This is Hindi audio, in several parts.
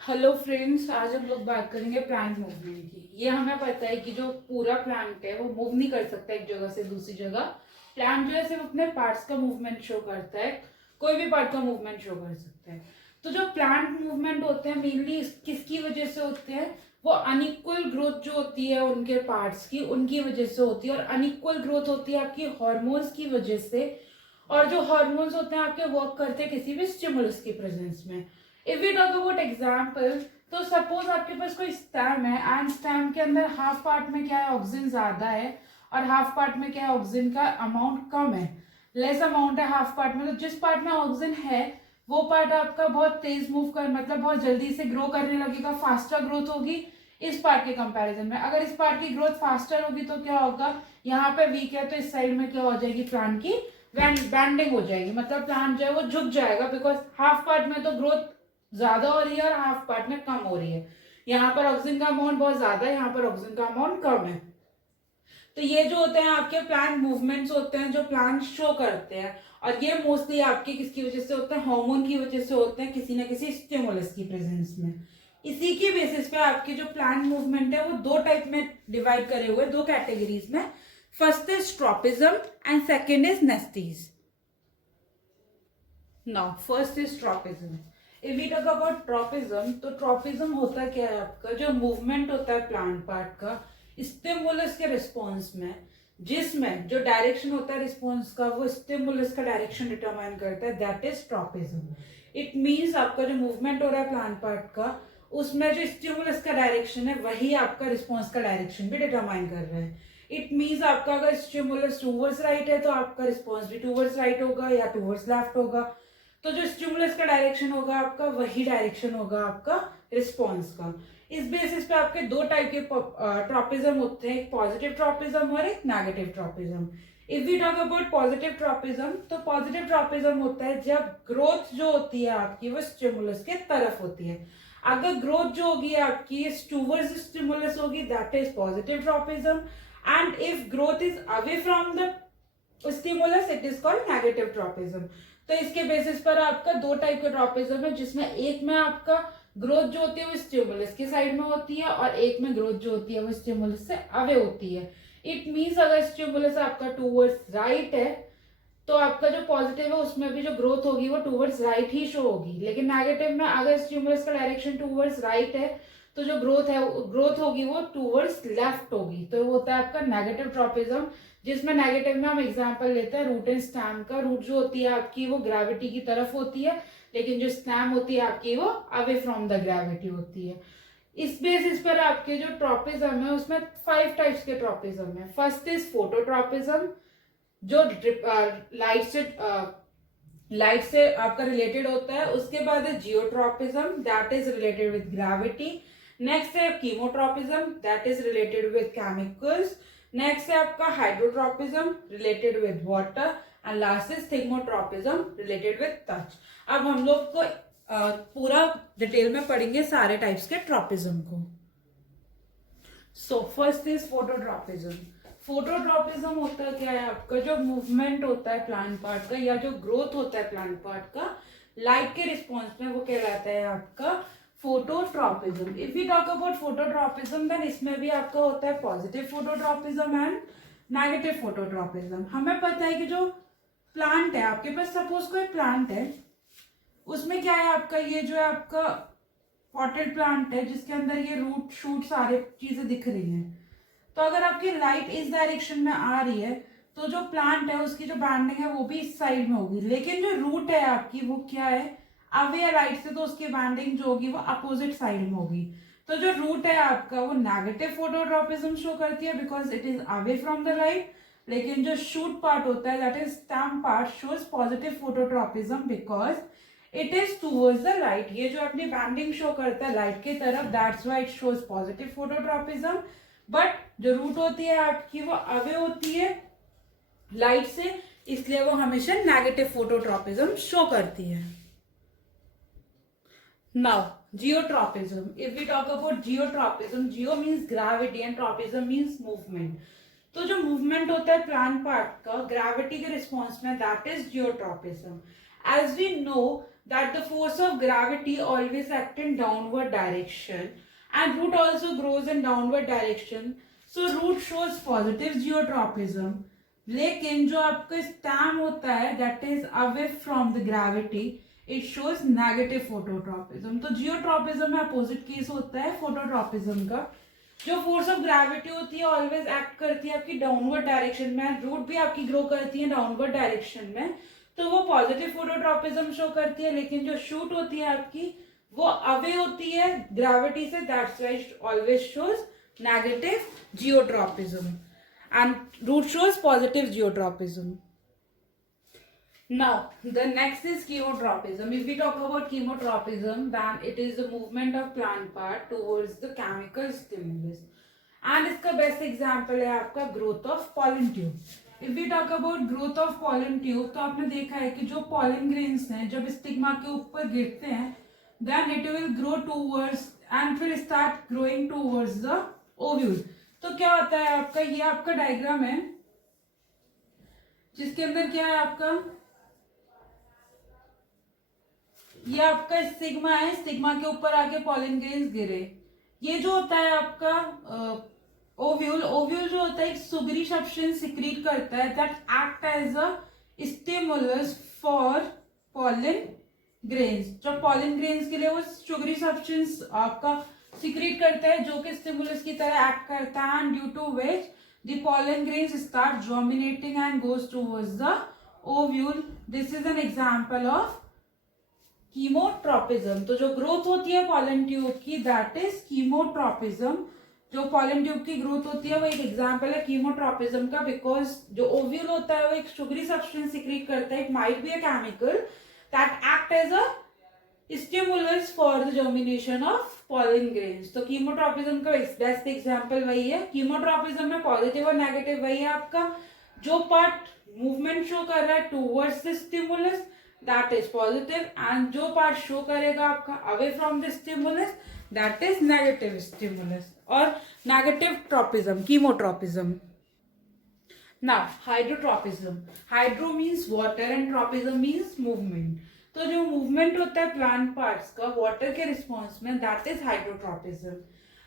हेलो फ्रेंड्स, आज हम लोग बात करेंगे प्लांट मूवमेंट की। ये हमें पता है कि जो पूरा प्लांट है वो मूव नहीं कर सकता एक जगह से दूसरी जगह। प्लांट जो है सिर्फ अपने पार्ट्स का मूवमेंट शो करता है, कोई भी पार्ट का मूवमेंट शो कर सकता है। तो जो प्लांट मूवमेंट होते हैं मेनली किसकी वजह से होते हैं? वो अनइक्वल ग्रोथ जो होती है उनके पार्ट्स की, उनकी वजह से होती है। और अनइक्वल ग्रोथ होती है आपकी हॉर्मोन्स की वजह से। और जो हॉर्मोन्स होते हैं आपके वर्क करते हैं किसी भी स्टिमुलस की प्रेजेंस में। If we talk about example, तो सपोज आपके पास कोई स्टेम है एंड स्टेम के अंदर हाफ पार्ट में क्या है, ऑक्सीजन ज्यादा है, और हाफ पार्ट में क्या है, ऑक्सीजन का अमाउंट कम है, लेस अमाउंट है हाफ पार्ट में। तो जिस पार्ट में ऑक्सीजन है वो पार्ट आपका बहुत तेज मूव कर, मतलब बहुत जल्दी से ग्रो करने लगेगा, फास्टर ग्रोथ होगी इस पार्ट के कंपैरिजन में। अगर इस पार्ट की ग्रोथ फास्टर होगी तो क्या होगा, यहाँ पे वीक है तो इस साइड में क्या हो जाएगी, प्लांट की बैंडिंग हो जाएगी, मतलब प्लांट जो है वो झुक जाएगा, बिकॉज हाफ पार्ट में तो ग्रोथ ज्यादा हो रही है और हाफ पार्ट में कम हो रही है। यहाँ पर ऑक्सीजन का अमाउंट बहुत ज्यादा है, यहाँ पर ऑक्सीजन का अमाउंट कम है। तो ये जो होते हैं आपके प्लांट मूवमेंट्स होते हैं जो प्लांट शो करते हैं। और ये मोस्टली आपके किसकी वजह से होते हैं, हार्मोन की वजह से होते हैं, किसी ना किसी स्टिमुलस की प्रेजेंस में। इसी के बेसिस पे आपके जो प्लांट मूवमेंट है वो दो टाइप में डिवाइड करे हुए, दो कैटेगरीज में। First is tropism and second is nasties. Now first is tropism. If we talk about tropism, तो ट्रॉपिज्म होता क्या है, आपका जो मूवमेंट होता है प्लांट पार्ट का स्टिमुलस के रिस्पॉन्स में, जिसमें जो डायरेक्शन होता है रिस्पॉन्स का वो स्टिमुलस का डायरेक्शन डिटरमाइन करता है, that is tropism. It means आपका जो मूवमेंट हो रहा है प्लांट पार्ट का, उसमें जो स्टिमुलस का डायरेक्शन है वही आपका रिस्पॉन्स का डायरेक्शन भी डिटरमाइन कर रहा है। इट मीन्स आपका अगर स्टिमुलस टूवर्ड्स राइट है तो आपका रिस्पॉन्स भी टूवर्ड्स राइट होगा या टूवर्ड्स लेफ्ट होगा। तो जो स्टिमुलस का डायरेक्शन होगा आपका वही डायरेक्शन होगा आपका रिस्पॉन्स का। इस बेसिस पे आपके दो टाइप के ट्रॉपिज्म होते हैं, एक पॉजिटिव ट्रॉपिज्म और एक negative tropism. If we talk about positive tropism, तो पॉजिटिव ट्रॉपिज्म होता है जब ग्रोथ जो होती है आपकी वो स्टिमुलस के तरफ होती है। अगर ग्रोथ जो होगी आपकी टूवर्ड्स स्टिमुलस होगी, that is positive tropism. And if growth is away from the stimulus, it is called negative tropism. तो इसके बेसिस पर आपका दो टाइप का ट्रॉपिज्म है, जिसमें एक में आपका ग्रोथ जो होती है वो स्टिमुलस की साइड में होती है और एक में ग्रोथ जो होती है वो स्टिमुलस से अवे होती है। इट मीन्स अगर स्टिमुलस आपका टूवर्ड्स राइट है तो आपका जो पॉजिटिव है उसमें भी जो ग्रोथ होगी वो टूवर्ड्स राइट ही शो होगी। लेकिन नेगेटिव में अगर स्टिमुलस का डायरेक्शन टूवर्ड्स राइट है तो जो ग्रोथ होगी वो टूवर्ड्स लेफ्ट होगी। तो वो होता है आपका नेगेटिव ट्रॉपिज्म, जिसमें नेगेटिव में हम एग्जांपल लेते हैं रूट एंड स्टैम का। रूट जो होती है आपकी वो ग्रेविटी की तरफ होती है, लेकिन जो स्टैम होती है आपकी वो अवे फ्रॉम द ग्रेविटी होती है। इस बेसिस पर आपके जो ट्रॉपिज्म है उसमें 5 टाइप्स के ट्रॉपिज्म है। फर्स्ट इज फोटोट्रॉपिज्म, जो लाइट से आपका रिलेटेड होता है। उसके बाद है geotropism, that is related with gravity. Next है chemotropism, that is related with chemicals. Next है आपका hydrotropism, related with water. And last is thigmotropism, related with touch. अब हम लोग को पूरा डिटेल में पढ़ेंगे सारे टाइप्स के ट्रॉपिज्म को। So first is phototropism. Phototropism होता क्या है, आपका जो मूवमेंट होता है प्लांट पार्ट का या जो ग्रोथ होता है प्लांट पार्ट का लाइट के रिस्पॉन्स में, वो कहलाता है आपका phototropism. If you talk about phototropism, then इसमें भी आपका होता है positive phototropism and negative phototropism. हमें पता है कि जो प्लांट है आपके पास, सपोज कोई प्लांट है, उसमें क्या है आपका, ये जो है आपका पॉटेड प्लांट है जिसके अंदर ये रूट शूट सारे चीजें दिख रही हैं। तो अगर आपकी लाइट इस डायरेक्शन में आ रही है तो जो प्लांट है उसकी जो बैंडिंग है वो भी इस साइड में होगी। लेकिन जो रूट है आपकी वो क्या है, अवे है लाइट से, तो उसकी बैंडिंग जो होगी वो अपोजिट साइड में होगी। तो जो रूट है आपका वो नेगेटिव फोटोट्रॉपिज्म शो करती है because it is away from the light. लेकिन जो शूट पार्ट होता है, that is stem part, shows positive phototropism because it is towards the light. ये जो अपनी बैंडिंग शो करता है लाइट की तरफ, that's why it shows positive phototropism. But जो रूट होती है आपकी वो अवे होती है लाइट से, इसलिए वो हमेशा नेगेटिव फोटोट्रॉपिज्म शो करती है। Now geotropism. If we talk about geotropism, geo means gravity and tropism means movement. तो जो मूवमेंट होता है प्लांट पार्ट का ग्रेविटी के रिस्पॉन्स में, that is geotropism. As we know that the force of gravity always act in downward direction and root also grows in downward direction. So root shows positive geotropism. लेकिन जो आपका स्टैम होता है that is away from the gravity, it shows negative phototropism. तो geotropism में अपोजिट केस होता है phototropism का. जो फोर्स ऑफ ग्रेविटी होती है ऑलवेज एक्ट करती है आपकी डाउनवर्ड डायरेक्शन में, रूट भी आपकी ग्रो करती है डाउनवर्ड डायरेक्शन में, तो वो पॉजिटिव फोटोट्रॉपिज्म शो करती है. लेकिन जो शूट होती है आपकी वो अवे होती है ग्रेविटी से, that's why always shows negative geotropism and root shows positive geotropism. Now, the next is chemotropism. If we talk about chemotropism, then it is the movement of plant part towards the chemical stimulus. And इसका best example है आपका growth of pollen tube. If we talk about growth of pollen tube, तो आपने देखा है कि जो pollen grains हैं जब स्टिग्मा के ऊपर गिरते हैं, then it will grow towards and फिर start growing towards the ovule. तो क्या होता है आपका, ये आपका डायग्राम है जिसके अंदर क्या है आपका, ये आपका स्टिग्मा है, स्टिग्मा के ऊपर आके पॉलन ग्रेन्स गिरे. ये जो होता है आपका ओव्यूल, ओव्यूल जो होता है एक सुगरी सब्सटेंस सिक्रीट करता है that act as a stimulus for pollen grains. जो पॉलन ग्रेन्स के लिए वो सुगरी सब्सटेंस आपका सिक्रीट करता है जो कि स्टिमुलस की तरह एक्ट करता है, and due to which the pollen grains start germinating and goes towards the ovule. This is an example of chemotropism. तो जो ग्रोथ होती है पॉलन ट्यूब की दैट इज कीमोट्रोपिज्म. जो पॉलन ट्यूब की ग्रोथ होती है वो एक एग्जांपल है कीमोट्रोपिज्म का, बिकॉज जो ओव्यूल होता है वो एक शुगरी सब्सटेंस सिक्रीट करता है. It might be a chemical that act as a stimulus for the germination of pollen grains. तो कीमोट्रोपिज्म का बेस्ट एग्जांपल वही है. कीमोट्रोपिज्म में पॉजिटिव और नेगेटिव वही है आपका, जो पार्ट मूवमेंट शो कर रहा है towards the stimulus that is positive, and जो part show करेगा आपका away from the stimulus that is negative stimulus और negative tropism, chemotropism. Now hydrotropism. Hydro means water and tropism means movement. तो जो movement होता है plant parts का water के response में that is hydrotropism.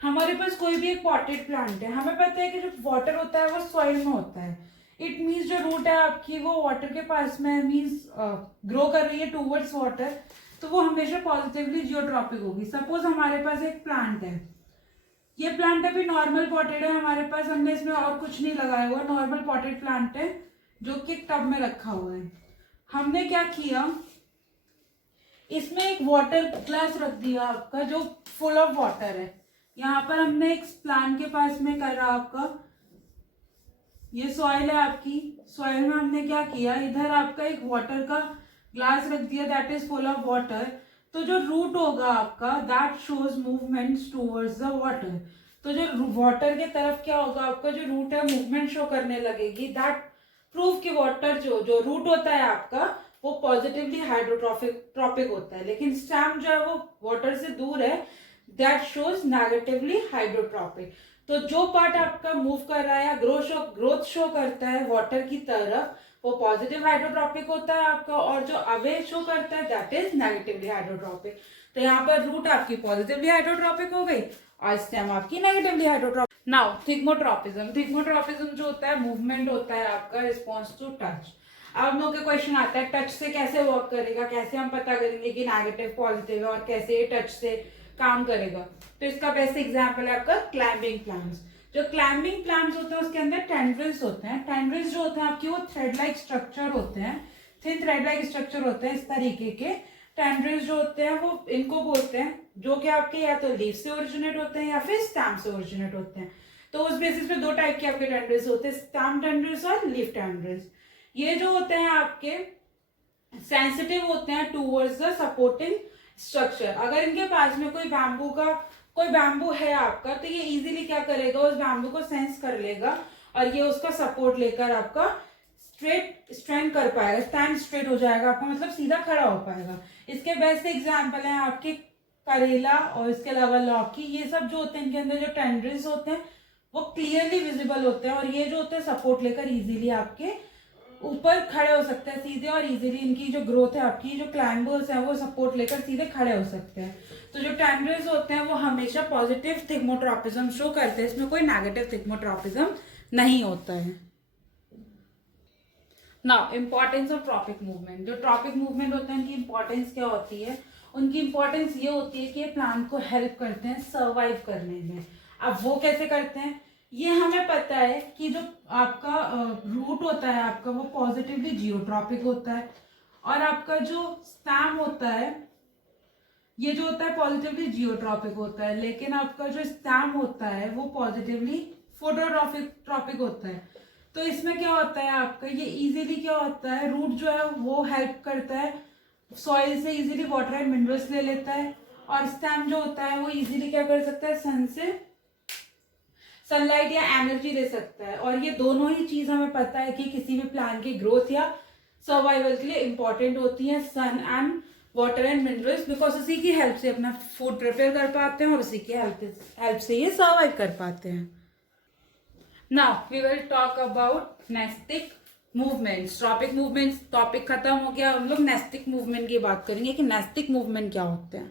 हमारे पास कोई भी एक potted plant है, हमें पता है कि जो water होता है वो soil में होता है. इट मीन्स जो रूट है आपकी वो वाटर के पास में मीन्स ग्रो कर रही है टूवर्ड्स वाटर, तो वो हमेशा पॉजिटिवली जियोट्रॉपिक होगी. सपोज हमारे पास एक प्लांट है, ये प्लांट अभी नॉर्मल पॉटेड है हमारे पास, हमने इसमें और कुछ नहीं लगाया हुआ, नॉर्मल पॉटेड प्लांट है जो कि टब में रखा हुआ है. हमने क्या किया, इसमें एक वाटर ग्लास रख दिया आपका जो फुल ऑफ वाटर है. यहाँ पर हमने एक प्लांट के पास में करा आपका, ये सॉइल है आपकी, सॉइल में हमने क्या किया, इधर आपका एक वाटर का ग्लास रख दिया that is full of water. तो जो रूट होगा आपका that shows movements towards the water. तो जो वाटर के तरफ क्या होगा आपका, जो रूट है मूवमेंट शो करने लगेगी. दैट प्रूव कि वाटर जो रूट होता है आपका वो पॉजिटिवली हाइड्रोट्रॉपिक होता है, लेकिन स्टेम जो है वो वाटर से दूर है दैट शोज नेगेटिवली हाइड्रोट्रॉपिक. तो जो पार्ट आपका मूव कर रहा है या ग्रोथ शो करता है वाटर की तरफ वो पॉजिटिव हाइड्रोट्रॉपिक होता है आपका, और जो अवे शो करता है दैट इज नेगेटिवली हाइड्रोट्रॉपिक. तो यहाँ पर रूट आपकी पॉजिटिवली हाइड्रोट्रॉपिक हो गई और स्टेम आपकी negatively hydrotropic. Now thigmotropism. Thigmotropism जो होता है मूवमेंट होता है आपका रिस्पॉन्स टू टच. अब हम लोग का क्वेश्चन आता है टच से कैसे वर्क करेगा, कैसे हम पता करेंगे कि नेगेटिव पॉजिटिव है और कैसे ये टच से काम करेगा. तो इसका बेस्ट एग्जांपल है आपका क्लाइंबिंग प्लांट्स. जो क्लाइंबिंग प्लांट्स होते हैं उसके अंदर टेंड्रिल्स होते हैं. टेंड्रिल्स जो होते हैं आपकी वो थ्रेड लाइक स्ट्रक्चर होते हैं, थिन थ्रेड लाइक स्ट्रक्चर होते हैं. इस तरीके के टेंड्रिल्स जो होते हैं वो इनको बोलते हैं, जो कि आपके या तो लीफ से ओरिजिनेट होते हैं या फिर स्टैम से ओरिजिनेट होते हैं. तो उस बेसिस पे दो टाइप के आपके टेंड्रिल्स होते हैं, स्टैम टेंड्रिल्स और लीफ टेंड्रिल्स. ये जो होते हैं आपके सेंसिटिव होते हैं टूवर्ड्स द सपोर्टिंग स्ट्रक्चर. अगर इनके पास में कोई बैम्बू है आपका तो ये इजीली क्या करेगा, उस बैम्बू को सेंस कर लेगा और ये उसका सपोर्ट लेकर आपका स्ट्रेंड कर पाएगा, स्टैंड स्ट्रेट हो जाएगा आपका, मतलब सीधा खड़ा हो पाएगा. इसके बेस्ट एग्जांपल हैं आपके करेला और इसके अलावा लौकी. ये सब जो होते हैं इनके अंदर जो टेंड्रिल्स होते हैं वो क्लियरली विजिबल होते हैं और ये जो होते हैं सपोर्ट लेकर इजीली आपके ऊपर खड़े हो सकते हैं सीधे और इजीली इनकी जो ग्रोथ है आपकी जो क्लाइंबर्स है वो सपोर्ट लेकर सीधे खड़े हो सकते हैं। तो जो टेंड्रिल्स होते हैं वो हमेशा पॉजिटिव थिग्मोट्रोपिज्म शो करते हैं, इसमें कोई नेगेटिव थिग्मोट्रोपिज्म नहीं होता है। Now importance of tropic movement. जो ट्रॉपिक मूवमेंट होते हैं उनकी इंपॉर्टेंस क्या होती है? उनकी इंपॉर्टेंस ये होती है कि ये प्लांट को हेल्प करते हैं सर्वाइव करने में। अब वो कैसे करते हैं ये हमें पता है कि जो आपका रूट होता है आपका वो पॉजिटिवली जियोट्रॉपिक होता है, और आपका जो स्टैम होता है ये जो होता है पॉजिटिवली जियोट्रॉपिक होता है, लेकिन आपका जो स्टैम होता है वो पॉजिटिवली फोटोट्रॉपिक होता है। तो इसमें क्या होता है आपका ये इजीली क्या होता है रूट जो है वो हेल्प करता है, सॉइल से इजीली वाटर एंड मिनरल्स ले लेता है, और स्टेम जो होता है वो इजीली क्या कर सकता है सन से सनलाइट या एनर्जी ले सकता है। और ये दोनों ही चीज हमें पता है कि किसी भी प्लांट की ग्रोथ या सर्वाइवल के लिए इंपॉर्टेंट होती है, sun and water and minerals, because उसी की हेल्प से अपना फूड प्रिपेयर कर पाते हैं और उसी की हेल्प से ये सर्वाइव कर पाते हैं। Now we will talk about nastic movements. Tropic movements topic खत्म हो गया, हम लोग नेस्टिक मूवमेंट की बात करेंगे कि नेस्टिक मूवमेंट क्या होते हैं।